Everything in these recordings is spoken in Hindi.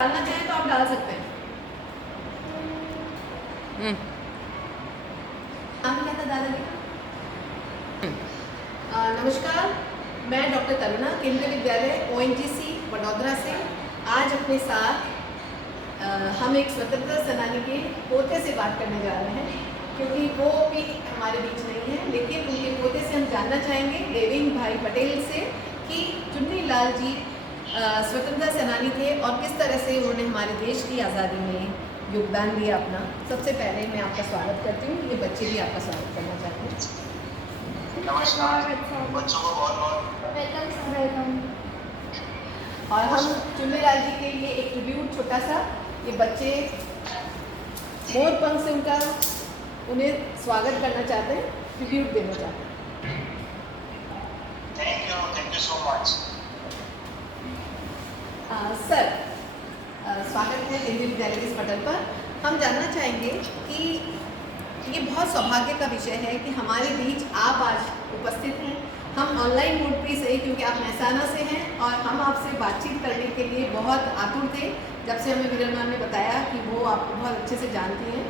डालना चाहें तो आप डाल सकते हैं। नाम क्या था दादाजी का? नमस्कार, मैं डॉक्टर तरुणा, केंद्रीय विद्यालय ONGC वडोदरा से आज अपने साथ हम एक स्वतंत्रता सेनानी के पोते से बात करने जा रहे हैं, क्योंकि वो भी हमारे बीच नहीं है, लेकिन उनके पोते से हम जानना चाहेंगे देवेंद्र भाई पटेल से कि चुन्नीलाल जी स्वतंत्रता सेनानी थे और किस तरह से उन्होंने हमारे देश की आज़ादी में योगदान दिया अपना। सबसे पहले मैं आपका स्वागत करती हूँ, ये बच्चे भी आपका स्वागत करना चाहते हैं। नमस्कार बच्चों को बहुत वेलकम। और हम चुन्नीलाल जी के लिए एक ट्रिब्यूट छोटा सा, ये बच्चे मोर पंख से उनका उन्हें स्वागत करना चाहते हैं, ट्रिब्यूट देना चाहते हैं। Thank you so much sir, स्वागत है केंद्रीय विद्यालय के इस पटल पर। हम जानना चाहेंगे कि ये बहुत सौभाग्य का विषय है कि हमारे बीच आप आज उपस्थित हैं। हम ऑनलाइन मोड पे सही, क्योंकि आप महसाना से हैं और हम आपसे बातचीत करने के लिए बहुत आतुर थे जब से हमें विरल मैम ने बताया कि वो आपको बहुत अच्छे से जानती हैं।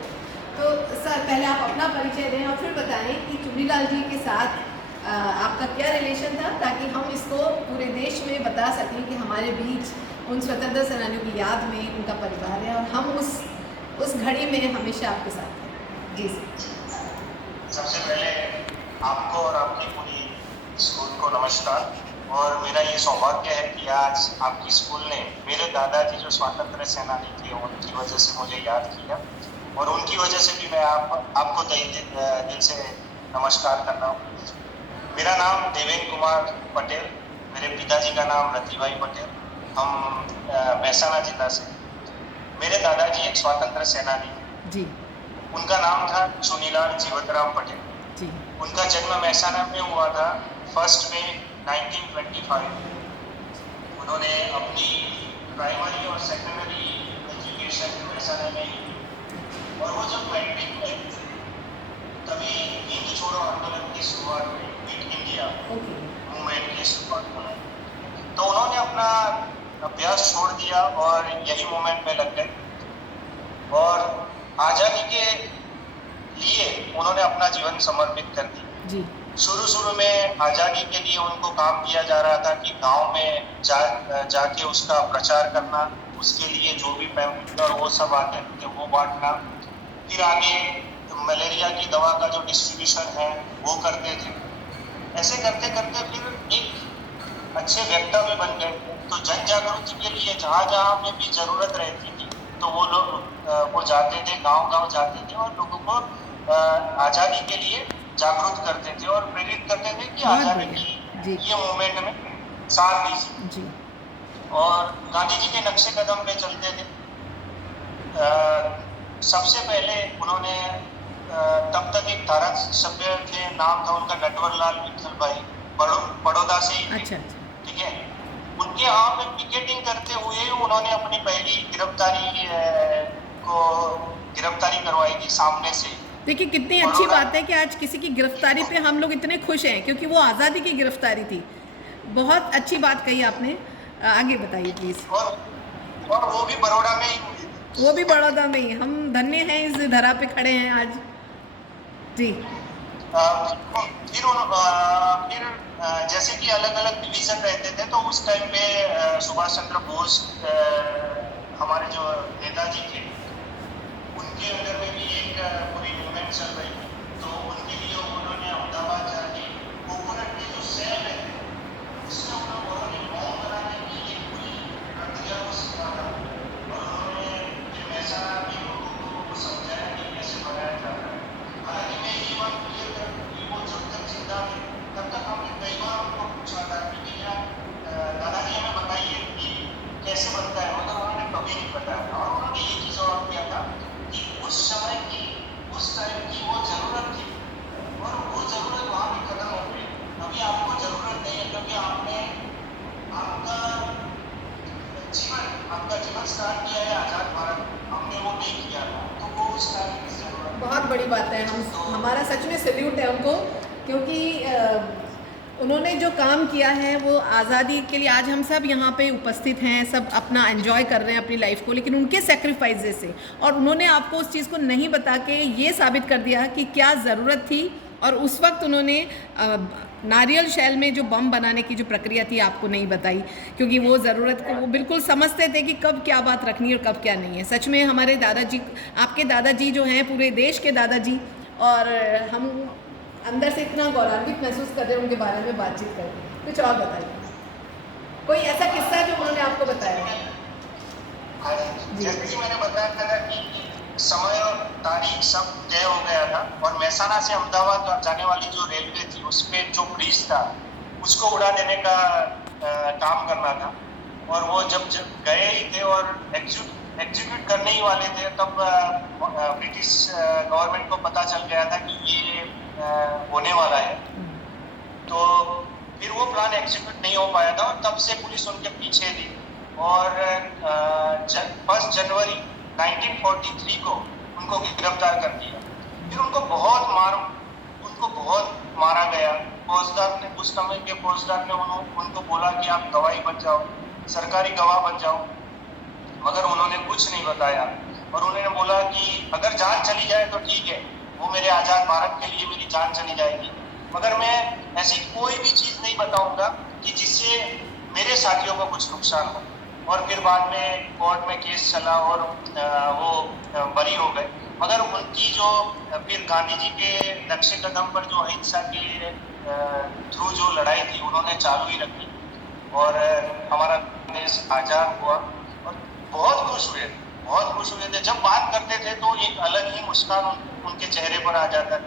तो सर, पहले आप अपना परिचय दें और फिर बताएं कि चुन्नीलाल जी के साथ आपका क्या रिलेशन था, ताकि हम इसको पूरे देश में बता सकें कि हमारे बीच उन स्वतंत्रता सेनानियों की याद में उनका परिवार है और हम उस घड़ी में हमेशा आपके साथ हैं। जी सर। सबसे पहले आपको और आपकी पूरी स्कूल को नमस्कार। और मेरा ये सौभाग्य है कि आज आपकी स्कूल ने मेरे दादाजी जो स्वतंत्रता सेनानी थे उनकी वजह से मुझे याद किया, और उनकी वजह से भी मैं आपको दिल से नमस्कार कर रहा हूँ। मेरा नाम देवेंद्र कुमार पटेल, मेरे पिताजी का नाम रतिभाई पटेल, हम महसाना जिला से। मेरे दादाजी एक स्वतंत्र सेनानी जी। उनका नाम था चुन्नीलाल जीवतराम पटेल जी। उनका जन्म महसाना में हुआ था 1 मई 1925। उन्होंने अपनी प्राइमरी और सेकेंडरी एजुकेशन महसाना में ही, और वो जब मैट्रिक में तभी हिंद छोड़ो आंदोलन की शुरुआत हुई, क्विट इंडिया मूवमेंट की शुरुआत हुई, तो उन्होंने अपना अभ्यास छोड़ दिया और यही मूवमेंट में लग गए और आज़ादी के लिए उन्होंने अपना जीवन समर्पित कर दिया। शुरू में आज़ादी के लिए उनको काम दिया जा रहा था कि गांव में जाके उसका प्रचार करना, उसके लिए जो भी पैम्पलेट और वो सब आते थे वो बांटना, फिर आगे मलेरिया की दवा का जो डिस्ट्रीब्यूशन है वो करते थे। ऐसे करते करते फिर एक अच्छे वक्ता भी बन गए। तो जन जागृति के लिए जहाँ पे भी जरूरत रहती थी तो वो लोग वो जाते थे, गांव जाते थे और लोगों को आज़ादी के लिए जागरूक करते थे और प्रेरित करते थे कि आज़ादी की ये मूवमेंट में साथ दीजिए। और गांधी जी के नक्शे कदम पे चलते थे। सबसे पहले उन्होंने तब तक एक धारा सभ्य थे, नाम था उनका नटवरलाल विठल भाई, बड़ौदा से ही। अच्छा। ठीक है। उनके यहाँ पे पिकेटिंग करते हुए उन्होंने अपनी पहली गिरफ्तारी करवाई थी सामने से। देखिए, कितनी अच्छी बात है कि आज किसी की गिरफ्तारी पे हम लोग इतने खुश हैं, क्योंकि वो आज़ादी की गिरफ्तारी थी। बहुत अच्छी बात कही आपने, आगे बताइए प्लीज। और वो भी बड़ौदा में ही हुई थी। वो भी बड़ौदा में ही। हम धन्य हैं इस धरा पे खड़े हैं आज। जी। फिर जैसे कि अलग अलग डिवीजन रहते थे, तो उस टाइम पे सुभाष चंद्र बोस हमारे जो नेताजी थे उनके अंदर में भी एक पूरी मूवमेंट चल रही थी। तो उनके लिए उन्होंने अहमदाबाद जाके कोकोनट के जो सेल है उसमें उन्होंने बॉम्ब बनाने की एक पूरी प्रक्रिया को सिखाया और उन्होंने फिर महसाना के लोगों को समझाया कि कैसे बनाया जाता है। हालांकि मैं ये बात क्लियर करूँ कि वो जब तक जिंदा थे तब तक हमने कई बार उनको पूछा था कि भैया दादाजी हमें बताइए कि कैसे बनता है, मगर उन्होंने कभी नहीं बताया। और उन्होंने एक ही जवाब दिया था कि उस समय की उस टाइम की वो जरूरत थी और वो जरूरत वहाँ भी खत्म हो गई। अभी आपको जरूरत नहीं है, क्योंकि आपने आपका जीवन स्टार्ट किया है आज़ाद भारत, हमने वो नहीं किया था, तो वो उस टाइम की जरूरत। बहुत बड़ी बात है। हमारा सच में सैल्यूट है उनको, क्योंकि उन्होंने जो काम किया है वो आज़ादी के लिए आज हम सब यहाँ पे उपस्थित हैं, सब अपना एंजॉय कर रहे हैं अपनी लाइफ को, लेकिन उनके सेक्रीफाइसेस से, और उन्होंने आपको उस चीज़ को नहीं बता के ये साबित कर दिया कि क्या ज़रूरत थी। और उस वक्त उन्होंने नारियल शैल में जो बम बनाने की जो प्रक्रिया थी आपको नहीं बताई, क्योंकि वो ज़रूरत को वो बिल्कुल समझते थे कि कब क्या बात रखनी है और कब क्या नहीं है। सच में हमारे दादाजी, आपके दादाजी जो हैं पूरे देश के दादाजी, और हम अंदर से इतना गौरवान्वित महसूस कर रहे हैं उनके बारे में बातचीत करके। कुछ और बताइए, कोई ऐसा किस्सा जो उन्होंने आपको बताया। जैसे कि मैंने बताया था कि समय और तारीख सब तय हो गया था, और महसाना से अहमदाबाद जाने वाली जो रेलवे थी उस पर जो ब्रिज था उसको उड़ा देने का काम करना था। और वो जब गए ही थे और एग्जीक्यूट करने ही वाले थे, तब ब्रिटिश गवर्नमेंट को पता चल गया था कि ये होने वाला है। तो फिर वो प्लान एग्जीक्यूट नहीं हो पाया था, और तब से पुलिस उनके पीछे थी। और 1 जनवरी 1943 को उनको गिरफ्तार कर दिया। फिर उनको बहुत मारा गया। फौजदार ने, उस समय के फौजदार ने उनको बोला कि आप गवाही बन जाओ, सरकारी गवाह बन जाओ, मगर उन्होंने कुछ नहीं बताया। और उन्होंने बोला कि अगर जान चली जाए तो ठीक है, वो मेरे आज़ाद भारत के लिए मेरी जान चली जाएगी, मगर मैं ऐसी कोई भी चीज़ नहीं बताऊंगा कि जिससे मेरे साथियों को कुछ नुकसान हो। और फिर बाद में कोर्ट में केस चला और वो बरी हो गए। मगर उनकी जो फिर गांधी जी के नक्शे कदम पर जो अहिंसा के थ्रू जो लड़ाई थी उन्होंने चालू ही रखी, और हमारा देश आज़ाद हुआ। और बहुत खुश हुए थे। जब बात करते थे तो एक अलग ही मुस्कान उनके चेहरे पर आ जाता थी।